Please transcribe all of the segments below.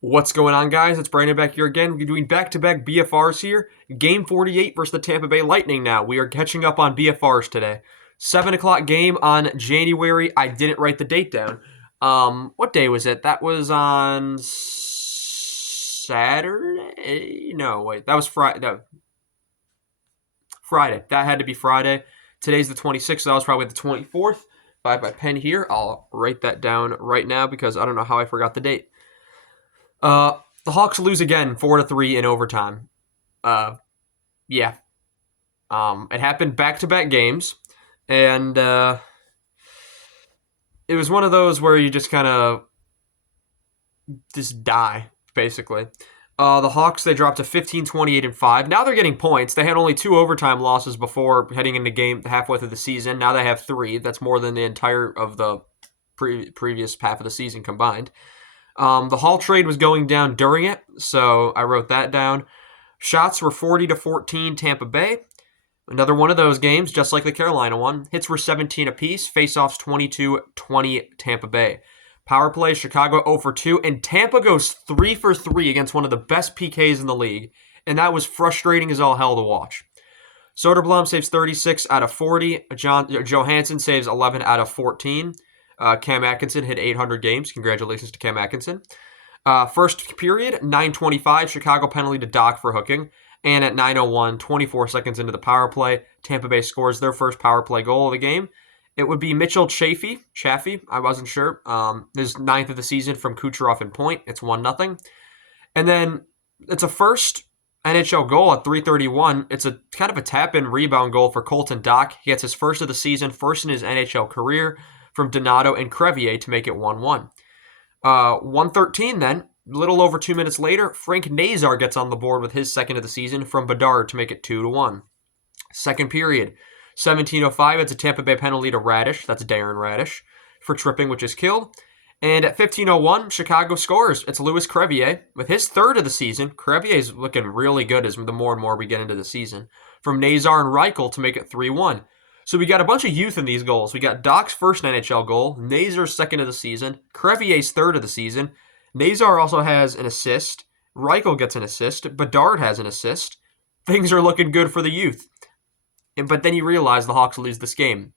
What's going on, guys? It's Brandon back here again. We're doing back-to-back BFRs here. Game 48 versus the Tampa Bay Lightning now. We are catching up on BFRs today. 7 o'clock game on January. I didn't write the date down. What day was it? That was on Saturday? No, wait. That was Friday. No, Friday. That had to be Friday. Today's the 26th, so that was probably the 24th. If I have my pen here, I'll write that down right now because I don't know how I forgot the date. The Hawks lose again, 4-3 in overtime. Yeah. It happened back-to-back games, and it was one of those where you just kind of just die, basically. The Hawks, they dropped to 15, 28, and 5. Now they're getting points. They had only 2 overtime losses before heading into game halfway through the season. Now they have 3. That's more than the entire of the previous half of the season combined. The Hall trade was going down during it, so I wrote that down. Shots were 40-14 Tampa Bay. Another one of those games, just like the Carolina one. Hits were 17 apiece. Faceoffs 22-20 Tampa Bay. Power play, Chicago 0 for 2, and Tampa goes 3 for 3 against one of the best PKs in the league, and that was frustrating as all hell to watch. Soderblom saves 36 out of 40. Johansson saves 11 out of 14. Cam Atkinson hit 800 games. Congratulations to Cam Atkinson. First period, 9:25, Chicago penalty to Doc for hooking. And at 9:01, 24 seconds into the power play, Tampa Bay scores their first power play goal of the game. It would be Mitchell Chaffee, I wasn't sure. His 9th of the season from Kucherov in point. It's 1-0. And then it's a first NHL goal at 3:31. It's a kind of a tap-in rebound goal for Colton Doc. He gets his first of the season, first in his NHL career, from Donato and Crevier to make it 1-1. 1:13 then, a little over 2 minutes later, Frank Nazar gets on the board with his second of the season from Bedard to make it 2-1. Second period, 17:05, it's a Tampa Bay penalty to Radish, that's Darren Radish, for tripping, which is killed. And at 15:01, Chicago scores. It's Louis Crevier with his third of the season. Crevier's looking really good as the more and more we get into the season. From Nazar and Reichel to make it 3-1. So we got a bunch of youth in these goals. We got Doc's first NHL goal, Nazar's second of the season, Crevier's third of the season. Nazar also has an assist. Reichel gets an assist. Bedard has an assist. Things are looking good for the youth. But then you realize the Hawks lose this game.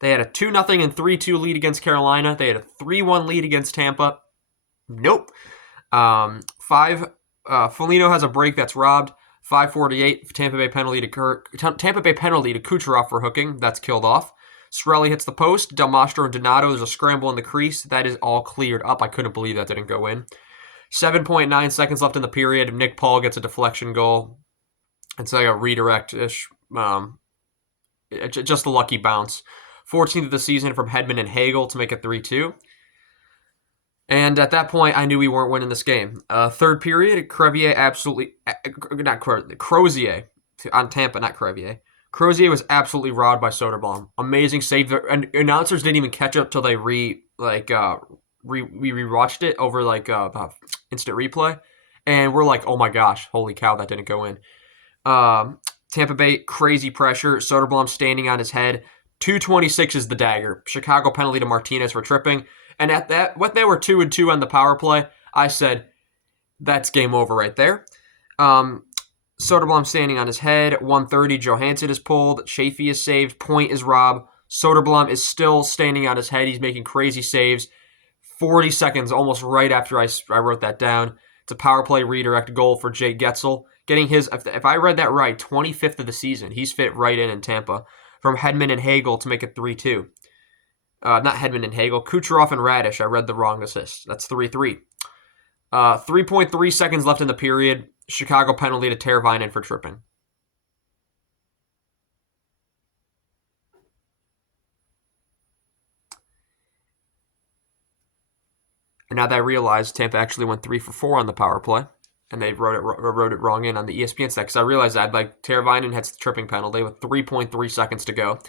They had a 2-0 and 3-2 lead against Carolina. They had a 3-1 lead against Tampa. Nope. Foligno has a break that's robbed. 5:48, Tampa Bay penalty to Kucherov for hooking. That's killed off. Cirelli hits the post. Del Mastro and Donato. There's a scramble in the crease. That is all cleared up. I couldn't believe that didn't go in. 7.9 seconds left in the period. Nick Paul gets a deflection goal. It's like a redirect-ish. Just a lucky bounce. 14th of the season from Hedman and Hagel to make it 3-2. And at that point, I knew we weren't winning this game. Third period, Crozier on Tampa, not Crevier. Crozier was absolutely robbed by Soderblom. Amazing save. And announcers didn't even catch up till they we rewatched it over instant replay, and we're like, oh my gosh, holy cow, that didn't go in. Tampa Bay crazy pressure. Soderblom standing on his head. 2:26 is the dagger. Chicago penalty to Martinez for tripping. And at that, when they were 2-2 on the power play, I said, that's game over right there. Soderblom standing on his head. 1:30, Johansson is pulled. Chaffee is saved. Point is robbed. Soderblom is still standing on his head. He's making crazy saves. 40 seconds, almost right after I wrote that down. It's a power play redirect goal for Jay Getzel. Getting his, if I read that right, 25th of the season. He's fit right in Tampa. From Hedman and Hagel to make it 3-2. Not Hedman and Hagel. Kucherov and Radish. I read the wrong assist. That's 3-3. 3.3 seconds left in the period. Chicago penalty to Teravainen for tripping. And now that I realized Tampa actually went 3 for 4 on the power play. And they wrote it wrong in on the ESPN stat. Because I realized that Teravainen hits the tripping penalty with 3.3 seconds to go.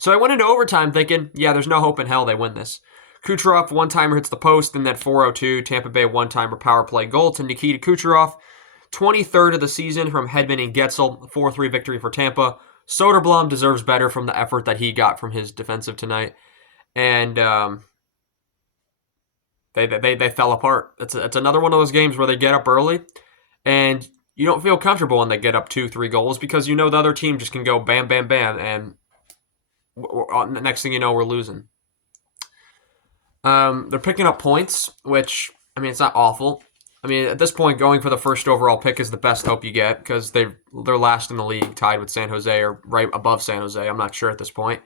So I went into overtime thinking, yeah, there's no hope in hell they win this. Kucherov one-timer hits the post, and that 4:02 Tampa Bay one-timer power play goal to Nikita Kucherov. 23rd of the season from Hedman and Getzel. 4-3 victory for Tampa. Soderblom deserves better from the effort that he got from his defensive tonight. And they fell apart. It's another one of those games where they get up early, and you don't feel comfortable when they get up 2, 3 goals because you know the other team just can go bam, bam, bam, and the next thing you know, we're losing. They're picking up points, which, I mean, it's not awful. I mean, at this point, going for the first overall pick is the best hope you get because they're last in the league, tied with San Jose or right above San Jose. I'm not sure at this point.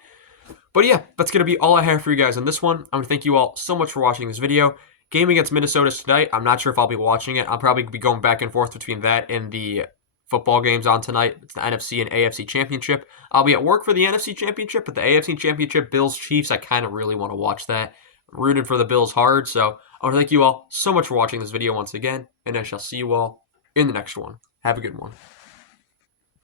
But yeah, that's going to be all I have for you guys on this one. I want to thank you all so much for watching this video. Game against Minnesota tonight. I'm not sure if I'll be watching it. I'll probably be going back and forth between that and the football games on tonight. It's the NFC and AFC Championship. I'll be at work for the NFC Championship, but the AFC Championship, Bills-Chiefs, I kind of really want to watch that. I'm rooted for the Bills hard, so I want to thank you all so much for watching this video once again, and I shall see you all in the next one. Have a good one.